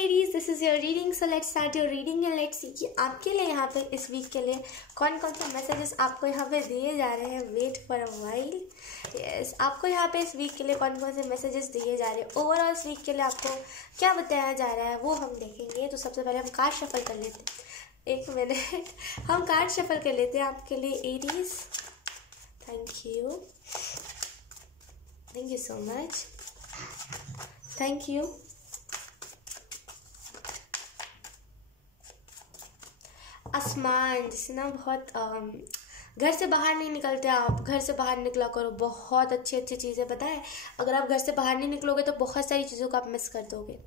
Aries, this is your reading. So let's start your reading and let's see कि आपके लिए यहाँ पे इस वीक के लिए कौन कौन से मैसेजेस आपको यहाँ पे दिए जा रहे हैं। Wait for a while. Yes, आपको यहाँ पे इस वीक के लिए कौन कौन से मैसेजेस दिए जा रहे हैं, ओवरऑल इस वीक के लिए आपको क्या बताया जा रहा है वो हम देखेंगे। तो सबसे पहले हम कार्ड शफल कर लेते हैं। एक मिनट, हम कार्ड शफल कर लेते हैं आपके लिए Aries. Thank you so much, thank you. आसमान, जिससे ना बहुत घर से बाहर नहीं निकलते आप, घर से बाहर निकला करो। बहुत अच्छी अच्छी चीज़ें, पता है अगर आप घर से बाहर नहीं निकलोगे तो बहुत सारी चीज़ों को आप मिस कर दोगे।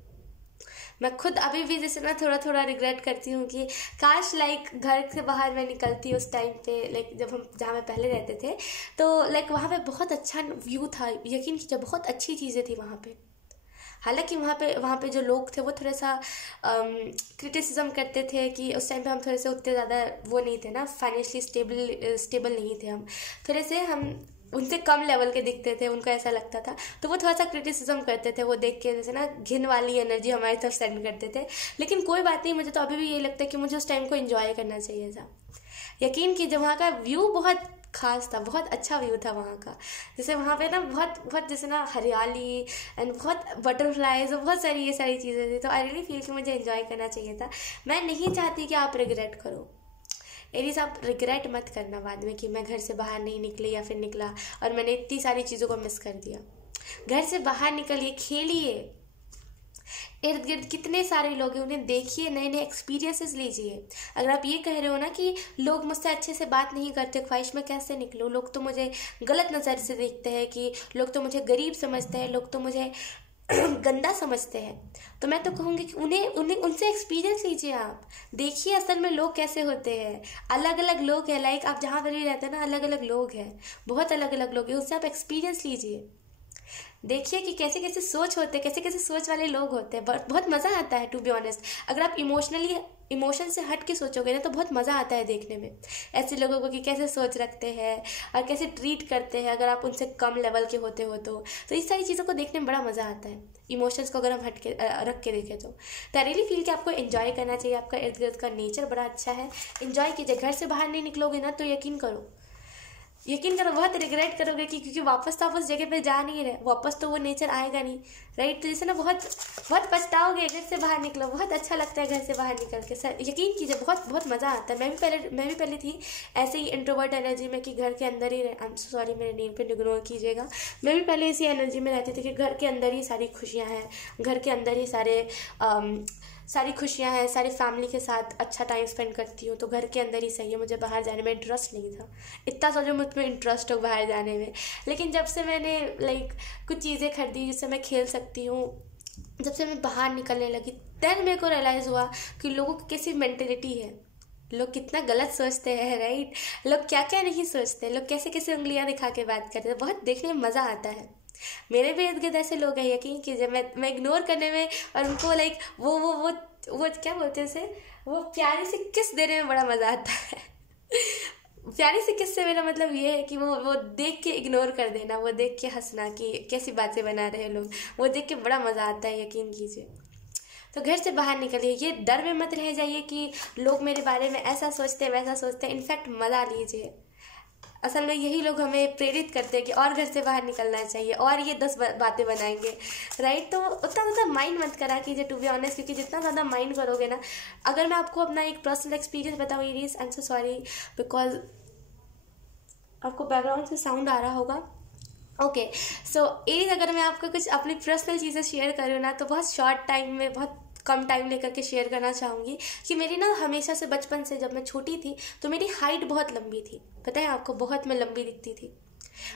मैं खुद अभी भी जैसे ना थोड़ा थोड़ा रिग्रेट करती हूँ कि काश घर से बाहर मैं निकलती उस टाइम पे, जब हम जहाँ में पहले रहते थे तो वहाँ पे बहुत अच्छा व्यू था। यकीन कीजिए बहुत अच्छी चीज़ें थी वहाँ पे। हालांकि वहाँ पे जो लोग थे वो थोड़ा सा क्रिटिसिज्म करते थे कि उस टाइम पे हम थोड़े से उतने ज़्यादा वो नहीं थे ना, फाइनेंशियली स्टेबल नहीं थे। हम थोड़े से हम उनसे कम लेवल के दिखते थे, उनको ऐसा लगता था। तो वो थोड़ा सा क्रिटिसिज्म करते थे, वो देख के जैसे ना घिन वाली एनर्जी हमारी तरफ सेंड करते थे। लेकिन कोई बात नहीं, मुझे तो अभी भी ये लगता है कि मुझे उस टाइम को एंजॉय करना चाहिए था। यकीन कीजिए वहाँ का व्यू बहुत खास था, बहुत अच्छा व्यू था वहाँ का। जैसे वहाँ पे ना बहुत बहुत जैसे ना हरियाली एंड बहुत बटरफ्लाइज और बहुत सारी ये सारी चीज़ें थी। तो आई रियली फील कि मुझे एंजॉय करना चाहिए था। मैं नहीं चाहती कि आप रिग्रेट करो। एरीज, आप रिग्रेट मत करना बाद में कि मैं घर से बाहर नहीं निकली या फिर निकला और मैंने इतनी सारी चीज़ों को मिस कर दिया। घर से बाहर निकलिए, खेलिए, इर्द गिर्द कितने सारे लोग हैं उन्हें देखिए, नए नए एक्सपीरियंसेस लीजिए। अगर आप ये कह रहे हो ना कि लोग मुझसे अच्छे से बात नहीं करते, ख्वाहिश में कैसे निकलूँ, लोग तो मुझे गलत नज़र से देखते हैं, कि लोग तो मुझे गरीब समझते हैं, लोग तो मुझे गंदा समझते हैं, तो मैं तो कहूँगी कि उन्हें उनसे एक्सपीरियंस लीजिए। आप देखिए असल में लोग कैसे होते हैं। अलग अलग लोग हैं, आप जहाँ पर भी रहते हैं ना, अलग अलग लोग हैं, बहुत अलग अलग लोग हैं, उससे आप एक्सपीरियंस लीजिए। देखिए कि कैसे कैसे सोच होते हैं, कैसे कैसे सोच वाले लोग होते हैं। बहुत मज़ा आता है टू बी ऑनेस्ट। अगर आप इमोशन से हट के सोचोगे ना तो बहुत मज़ा आता है देखने में ऐसे लोगों को, कि कैसे सोच रखते हैं और कैसे ट्रीट करते हैं अगर आप उनसे कम लेवल के होते हो तो इस सारी चीज़ों को देखने में बड़ा मज़ा आता है। इमोशंस को अगर हम रख के देखें तो आई रियली फील कि आपको एंजॉय करना चाहिए। आपका इर्द गिर्द का नेचर बड़ा अच्छा है, एंजॉय कीजिए। घर से बाहर नहीं निकलोगे ना तो यकीन करो बहुत रिग्रेट करोगे, कि क्योंकि वापस तो आप उस जगह पे जा नहीं रहे, वापस तो वो नेचर आएगा नहीं, राइट। तो जैसे ना बहुत बहुत पछताओगे। घर से बाहर निकलो, बहुत अच्छा लगता है घर से बाहर निकल के। सर यकीन कीजिए बहुत बहुत मज़ा आता है। मैं भी पहले थी ऐसे ही इंट्रोवर्ट एनर्जी में, कि घर के अंदर ही सॉरी मेरे नेम पे इग्नोर कीजिएगा। मैं भी पहले इसी एनर्जी में रहती थी कि घर के अंदर ही सारी खुशियाँ हैं, घर के अंदर ही सारी खुशियाँ हैं, सारी फैमिली के साथ अच्छा टाइम स्पेंड करती हूँ, तो घर के अंदर ही सही है। मुझे बाहर जाने में इंटरेस्ट नहीं था, इतना सा जो मुझ में इंटरेस्ट हो बाहर जाने में। लेकिन जब से मैंने कुछ चीज़ें खरीदी जिससे मैं खेल सकती हूँ, जब से मैं बाहर निकलने लगी, देन मेरे को रियलाइज़ हुआ कि लोगों की कैसी मेंटेलिटी है, लोग कितना गलत सोचते हैं, राइट। लोग क्या क्या नहीं सोचते, लोग कैसे कैसे उंगलियां दिखा के बात करते हैं। बहुत देखने में मज़ा आता है। मेरे भी इर्द गिर्द ऐसे लोग हैं, यकीन कीजिए मैं इग्नोर करने में और उनको वो क्या बोलते हैं उसे, वो प्यारे से किस देने में बड़ा मज़ा आता है। प्यारे से किस से मेरा मतलब ये है कि वो देख के इग्नोर कर देना, वो देख के हंसना कि कैसी बातें बना रहे हैं लोग, वो देख के बड़ा मज़ा आता है, यकीन कीजिए। तो घर से बाहर निकलिए, ये डर में मत रह जाइए कि लोग मेरे बारे में ऐसा सोचते हैं वैसा सोचते हैं। इनफैक्ट मज़ा लीजिए। असल में यही लोग हमें प्रेरित करते हैं कि और घर से बाहर निकलना चाहिए और ये 10 बातें बनाएंगे, राइट। तो उतना माइंड मत करा कीजिए टू बी ऑनेस्ट, क्योंकि जितना ज़्यादा माइंड करोगे ना। अगर मैं आपको अपना एक पर्सनल एक्सपीरियंस बताऊँ Aries, I am so sorry because आपको बैकग्राउंड से साउंड आ रहा होगा। ओके, सो एरीज, अगर मैं आपको कुछ अपनी पर्सनल चीज़ें शेयर करूँ ना तो बहुत शॉर्ट टाइम में, बहुत कम टाइम लेकर के शेयर करना चाहूँगी कि मेरी ना हमेशा से बचपन से, जब मैं छोटी थी तो मेरी हाइट बहुत लंबी थी। पता है आपको, बहुत मैं लंबी दिखती थी।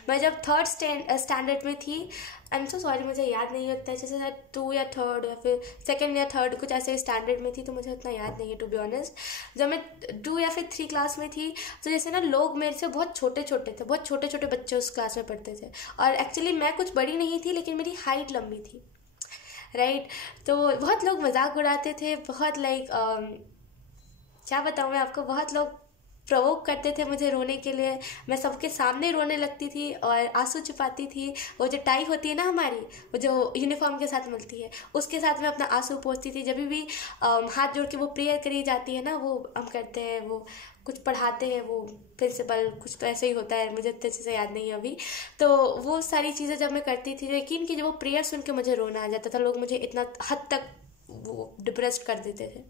मैं जब थर्ड स्टैंडर्ड में थी, आई एम सो सॉरी मुझे याद नहीं होता है, जैसे 2 या 3rd या फिर 2nd या 3rd कुछ ऐसे स्टैंडर्ड में थी, तो मुझे उतना याद नहीं है टू बी ऑनेस्ट। जब मैं 2 या फिर 3 क्लास में थी तो जैसे ना लोग मेरे से बहुत छोटे छोटे थे, बहुत छोटे छोटे बच्चे उस क्लास में पढ़ते थे, और एक्चुअली मैं कुछ बड़ी नहीं थी लेकिन मेरी हाइट लंबी थी, राइट। तो बहुत लोग मजाक उड़ाते थे, बहुत क्या बताऊँ मैं आपको, बहुत लोग प्रोवोक करते थे मुझे रोने के लिए। मैं सबके सामने रोने लगती थी और आंसू छुपाती थी। वो जो टाई होती है ना हमारी, वो जो यूनिफॉर्म के साथ मिलती है, उसके साथ मैं अपना आंसू पोंछती थी। जब भी हाथ जोड़ के वो प्रेयर करी जाती है ना, वो हम करते हैं, वो कुछ पढ़ाते हैं वो प्रिंसिपल, कुछ तो ऐसे ही होता है, मुझे अच्छे से याद नहीं है अभी। तो वो सारी चीज़ें जब मैं करती थी, यकीन कि जब वो प्रेयर सुन के मुझे रोना आ जाता था। लोग मुझे इतना हद तक वो डिप्रेस्ड कर देते थे।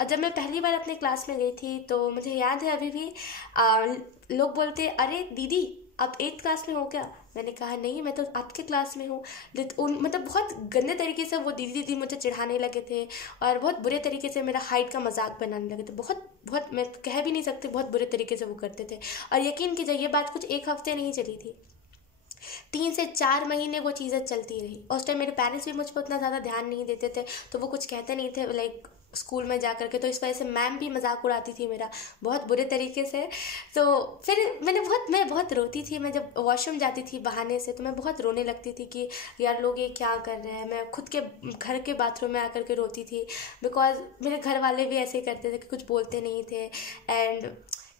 और जब मैं पहली बार अपने क्लास में गई थी तो मुझे याद है अभी भी, लोग बोलते अरे दीदी आप 8th क्लास में हो क्या? मैंने कहा नहीं, मैं तो आपके क्लास में हूँ। मतलब बहुत गंदे तरीके से वो दीदी दीदी मुझे चिढ़ाने लगे थे और बहुत बुरे तरीके से मेरा हाइट का मजाक बनाने लगे थे। बहुत बहुत मैं कह भी नहीं सकती, बहुत बुरे तरीके से वो करते थे। और यकीन कीजिए ये बात कुछ 1 हफ्ते नहीं चली थी, 3 से 4 महीने वो चीज़ें चलती रही। उस टाइम मेरे पेरेंट्स भी मुझ पर उतना ज़्यादा ध्यान नहीं देते थे, तो वो कुछ कहते नहीं थे लाइक स्कूल में जा करके। तो इस वजह से मैम भी मजाक उड़ाती थी मेरा बहुत बुरे तरीके से। तो फिर मैं बहुत रोती थी। मैं जब वॉशरूम जाती थी बहाने से तो मैं बहुत रोने लगती थी कि यार लोग ये क्या कर रहे हैं। मैं खुद के घर के बाथरूम में आकर के रोती थी, बिकॉज मेरे घर वाले भी ऐसे ही करते थे कि कुछ बोलते नहीं थे। एंड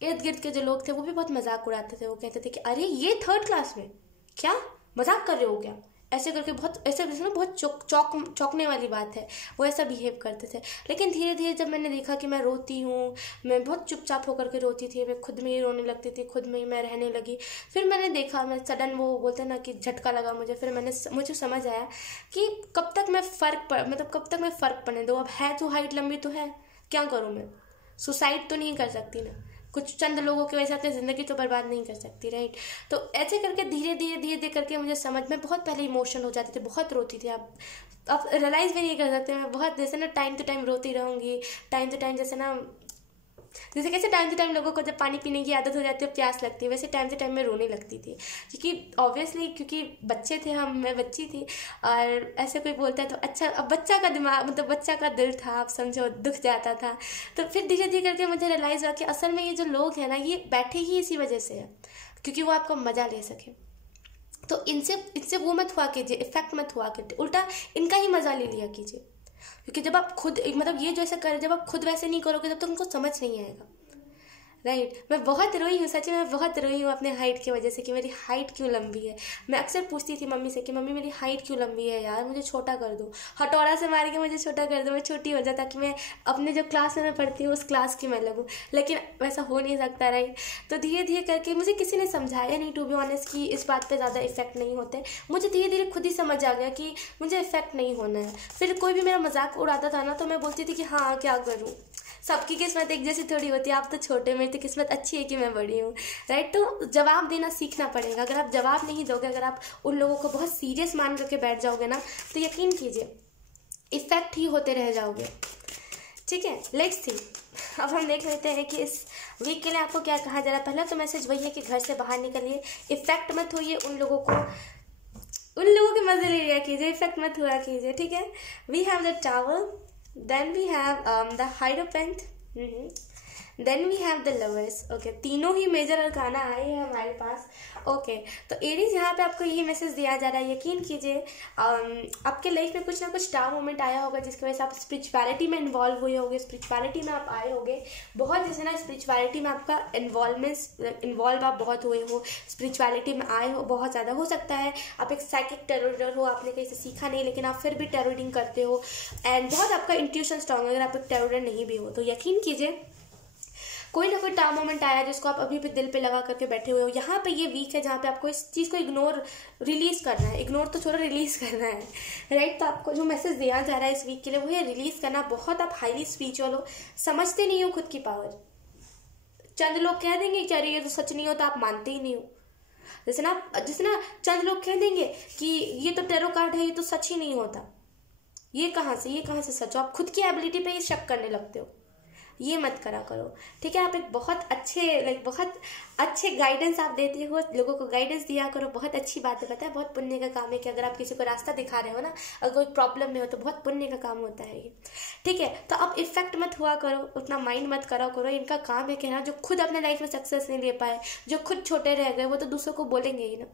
इर्द गिर्द के जो लोग थे वो भी बहुत मजाक उड़ाते थे। वो कहते थे कि अरे ये 3rd क्लास में क्या मजाक कर रहे हो क्या, ऐसे करके बहुत ऐसे ना, बहुत चौंकने वाली बात है। वो ऐसा बिहेव करते थे। लेकिन धीरे धीरे जब मैंने देखा कि मैं रोती हूँ, मैं बहुत चुपचाप होकर के रोती थी, मैं खुद में ही रोने लगती थी, खुद में ही मैं रहने लगी। फिर मैंने देखा, मैं सडन वो बोलते हैं ना कि झटका लगा मुझे। फिर मुझे समझ आया कि कब तक मैं फ़र्क पड़ने दूँ। अब है तो हाइट लंबी तो है, क्या करूँ मैं? सुसाइड तो नहीं कर सकती ना, कुछ चंद लोगों की वजह से अपनी ज़िंदगी तो बर्बाद नहीं कर सकती, राइट? तो ऐसे करके धीरे धीरे करके मुझे समझ में बहुत पहले इमोशन हो जाती थी, बहुत रोती थी। आप रियलाइज़ भी नहीं कर सकते। मैं बहुत जैसे ना टाइम टू टाइम रोती रहूँगी, टाइम टू टाइम जैसे कैसे टाइम टू टाइम लोगों को जब पानी पीने की आदत हो जाती है, प्यास लगती है, वैसे टाइम टू टाइम में रोने लगती थी। क्योंकि ऑब्वियसली क्योंकि बच्चे थे हम, मैं बच्ची थी, और ऐसे कोई बोलता है तो अच्छा, अब बच्चा का दिमाग मतलब बच्चा का दिल था, आप समझो, दुख जाता था। तो फिर धीरे धीरे करके मुझे रियलाइज़ हुआ कि असल में ये जो लोग हैं ना, ये बैठे ही इसी वजह से है क्योंकि वो आपका मज़ा ले सके। तो इनसे वो मत हुआ कीजिए, इफेक्ट मत हुआ कीजिए, उल्टा इनका ही मज़ा ले लिया कीजिए। क्योंकि जब आप खुद मतलब ये जो ऐसा करें, जब आप खुद वैसे नहीं करोगे तब तक उनको समझ नहीं आएगा, राइट? मैं बहुत रोई हूँ, सच में मैं बहुत रोई हूँ अपने हाइट की वजह से कि मेरी हाइट क्यों लंबी है। मैं अक्सर पूछती थी मम्मी से कि मम्मी मेरी हाइट क्यों लंबी है यार, मुझे छोटा कर दो, हथौड़ा से मार के मुझे छोटा कर दो, मैं छोटी हो जाए ताकि मैं अपने जो क्लास में मैं पढ़ती हूँ उस क्लास की मैं लगूँ। लेकिन वैसा हो नहीं सकता, राइट? तो धीरे धीरे करके मुझे किसी ने समझाया नहीं, टू बी ऑनेस्ट, कि इस बात पर ज़्यादा इफेक्ट नहीं होते। मुझे धीरे धीरे खुद ही समझ आ गया कि मुझे इफेक्ट नहीं होना है। फिर कोई भी मेरा मजाक उड़ाता था ना तो मैं बोलती थी कि हाँ क्या करूँ, सबकी किस्मत एक जैसी थोड़ी होती है। आप तो छोटे, मेरी तो किस्मत अच्छी है कि मैं बड़ी हूँ, राइट? तो जवाब देना सीखना पड़ेगा। अगर आप जवाब नहीं दोगे, अगर आप उन लोगों को बहुत सीरियस मान करके बैठ जाओगे ना, तो यकीन कीजिए इफेक्ट ही होते रह जाओगे, ठीक है? लेट्स सी, अब हम देख लेते हैं कि इस वीक के लिए आपको क्या कहा जा रहा है। पहला तो मैसेज वही है कि घर से बाहर निकलिए, इफेक्ट मत होइए, उन लोगों के मजे ले लिया कीजिए, इफेक्ट मत हुआ कीजिए, ठीक है? We have the tower, then we have the Hierophant, then we have the Lovers। Okay, तीनों ही मेजर अरकाना आए हैं हमारे पास। ओके, तो एरीज यहाँ पे आपको ये मैसेज दिया जा रहा है, यकीन कीजिए आपके लाइफ में कुछ ना कुछ डाउन मोमेंट आया होगा जिसकी वजह से आप स्पिरिचुअलिटी में इन्वॉल्व हुए होंगे, स्पिरिचुअलिटी में आप आए होंगे बहुत, जैसे ना स्पिरिचुअलिटी में आपका इन्वॉल्व आप बहुत हुए हो, स्पिरिचुअलिटी में आए हो बहुत ज़्यादा। हो सकता है आप एक साइकिक टेरर हो, आपने कहीं से सीखा नहीं लेकिन आप फिर भी टेररिंग करते हो, एंड बहुत आपका इंट्यूशन स्ट्रॉन्ग है अगर आप एक टेरर नहीं भी हो तो। यकीन कीजिए कोई ना कोई टाइम मोमेंट आया जिसको आप अभी भी दिल पे लगा करके बैठे हुए हो। यहाँ पे ये वीक है जहाँ पे आपको इस चीज़ को रिलीज करना है, इग्नोर तो छोड़ो, रिलीज करना है, राइट? तो आपको जो मैसेज दिया जा रहा है इस वीक के लिए वो है रिलीज करना। बहुत आप हाईली स्पिरिचुअल हो, समझते नहीं हो खुद की पावर। चंद लोग कह देंगे कि अरे ये तो सच नहीं होता, आप मानते ही नहीं हो। जैसे ना चंद लोग कह देंगे कि ये तो टेरो कार्ड है, ये तो सच ही नहीं होता, ये कहाँ से सच हो। आप खुद की एबिलिटी पे ये शक करने लगते हो, ये मत करा करो, ठीक है? आप एक बहुत अच्छे गाइडेंस आप देते हो, लोगों को गाइडेंस दिया करो, बहुत अच्छी बात है। पता है बहुत पुण्य का काम है कि अगर आप किसी को रास्ता दिखा रहे हो ना, अगर कोई प्रॉब्लम में हो तो बहुत पुण्य का काम होता है ये, ठीक है? तो आप इफेक्ट मत हुआ करो, उतना माइंड मत करा करो। इनका काम है कहना, जो खुद अपने लाइफ में सक्सेस नहीं ले पाए, जो खुद छोटे रह गए, वो तो दूसरों को बोलेंगे ही ना।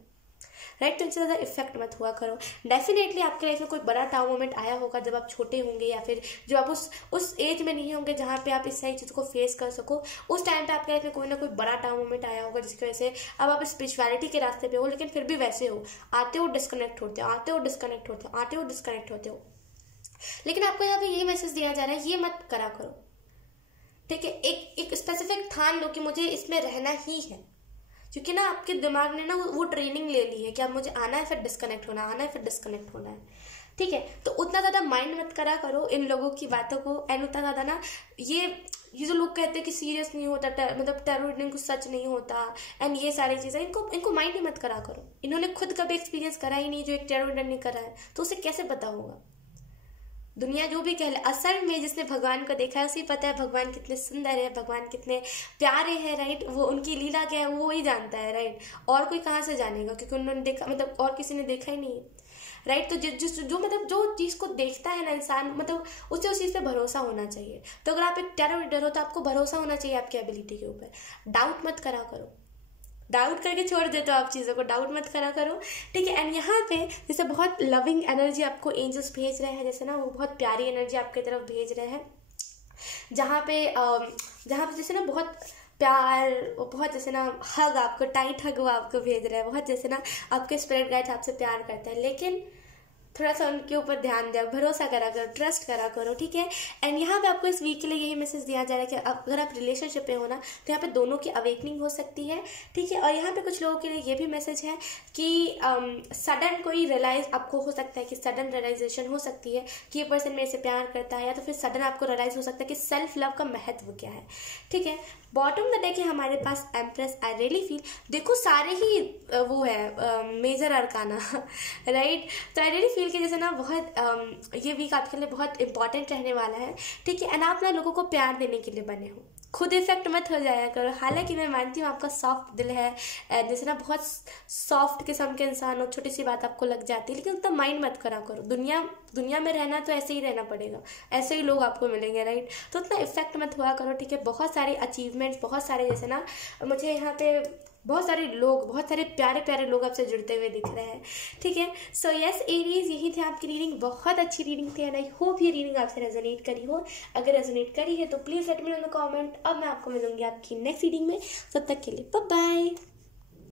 राइट। तो इनसे ज़्यादा इफेक्ट मत हुआ करो। डेफिनेटली आपके लाइफ में कोई बड़ा टाउ मोमेंट आया होगा जब आप छोटे होंगे, या फिर जो आप उस एज में नहीं होंगे जहाँ पे आप इस सारी चीज़ को फेस कर सको। उस टाइम पे आपके लाइफ में कोई ना कोई बड़ा टाउ मोमेंट आया होगा जिसकी वजह से अब आप स्पिरिचुअलिटी के रास्ते पे हो, लेकिन फिर भी वैसे हो, आते हो डिस्कनेक्ट होते हो, आते हो डिस्कनेक्ट होते हो, आते हो डिस्कनेक्ट होते हो। लेकिन आपको यहाँ पे यही मैसेज दिया जा रहा है, ये मत करा करो, ठीक है। एक स्पेसिफिक ठान लो कि मुझे इसमें रहना ही है, क्योंकि ना आपके दिमाग ने ना वो ट्रेनिंग ले ली है कि अब मुझे आना है फिर डिस्कनेक्ट होना, आना है फिर डिस्कनेक्ट होना है, ठीक है। तो उतना ज़्यादा माइंड मत करा करो इन लोगों की बातों को। एंड उतना ज़्यादा ना ये जो लोग कहते हैं कि सीरियस नहीं होता, मतलब टैरो रीडिंग कुछ सच नहीं होता, एंड ये सारी चीज़ें इनको माइंड ही मत करा करो। इन्होंने खुद कभी एक्सपीरियंस करा ही नहीं, जो एक टैरो रीडर ने करा है, तो उसे कैसे पता होगा। दुनिया जो भी कह ले, असल में जिसने भगवान को देखा है उसे पता है भगवान कितने सुंदर है, भगवान कितने प्यारे हैं, राइट। वो उनकी लीला क्या है वो ही जानता है, राइट। और कोई कहाँ से जानेगा, क्योंकि उन्होंने देखा, मतलब और किसी ने देखा ही नहीं है, राइट। तो जो मतलब जो चीज़ को देखता है ना इंसान, मतलब उसे उस चीज़ पे भरोसा होना चाहिए। तो अगर आप एक टैरो रीडर हो तो आपको भरोसा होना चाहिए आपकी एबिलिटी के ऊपर। डाउट मत करा करो, डाउट करके छोड़ देते हो आप चीज़ों को, डाउट मत करा करो, ठीक है। एंड यहाँ पे जैसे बहुत लविंग एनर्जी आपको एंजल्स भेज रहे हैं, जैसे ना वो बहुत प्यारी एनर्जी आपकी तरफ भेज रहे हैं, जहाँ पे जैसे ना बहुत प्यार, बहुत जैसे ना हग, आपको टाइट हग वो आपको भेज रहा है, बहुत जैसे ना आपके स्पिरिट गाइड आपसे प्यार करते हैं। लेकिन थोड़ा सा उनके ऊपर ध्यान दिया, भरोसा करा करो, ट्रस्ट करा करो, ठीक है। एंड यहाँ पे आपको इस वीक के लिए यही मैसेज दिया जा रहा है कि अगर आप रिलेशनशिप पे हो ना तो यहाँ पे दोनों की अवेकनिंग हो सकती है, ठीक है। और यहाँ पे कुछ लोगों के लिए ये भी मैसेज है कि सडन कोई रियलाइज आपको हो सकता है, कि सडन रियलाइजेशन हो सकती है कि ये पर्सन मेरे से प्यार करता है, या तो फिर सडन आपको रियलाइज हो सकता है कि सेल्फ लव का महत्व क्या है, ठीक है। बॉटम द डे के हमारे पास एम्प्रेस, आई रियली फील, देखो सारे ही वो है मेजर अरकाना, राइट। तो आई रियली फील कि जैसे ना बहुत ये वीक आपके लिए बहुत इंपॉर्टेंट रहने वाला है, ठीक है। एंड आप ना लोगों को प्यार देने के लिए बने हो, खुद इफेक्ट मत हो जाया करो। हालांकि मैं मानती हूँ आपका सॉफ्ट दिल है, जैसे ना बहुत सॉफ्ट किस्म के इंसान हो, छोटी सी बात आपको लग जाती है, लेकिन उतना माइंड मत करा करो। दुनिया में रहना तो ऐसे ही रहना पड़ेगा, ऐसे ही लोग आपको मिलेंगे, राइट। तो उतना इफेक्ट मत हुआ करो, ठीक है। बहुत सारे अचीवमेंट्स, बहुत सारे जैसे ना मुझे यहाँ पे बहुत सारे लोग, बहुत सारे प्यारे प्यारे लोग आपसे जुड़ते हुए दिख रहे हैं, ठीक है। सो यस एरीज, यही थी आपकी रीडिंग, बहुत अच्छी रीडिंग थी, एंड आई होप ये रीडिंग आपसे रेजोनेट करी हो। अगर रेजोनेट करी है तो please let me know in the comment. अब मैं आपको मिलूंगी आपकी नेक्स्ट रीडिंग में, तब तक के लिए बाय बाय।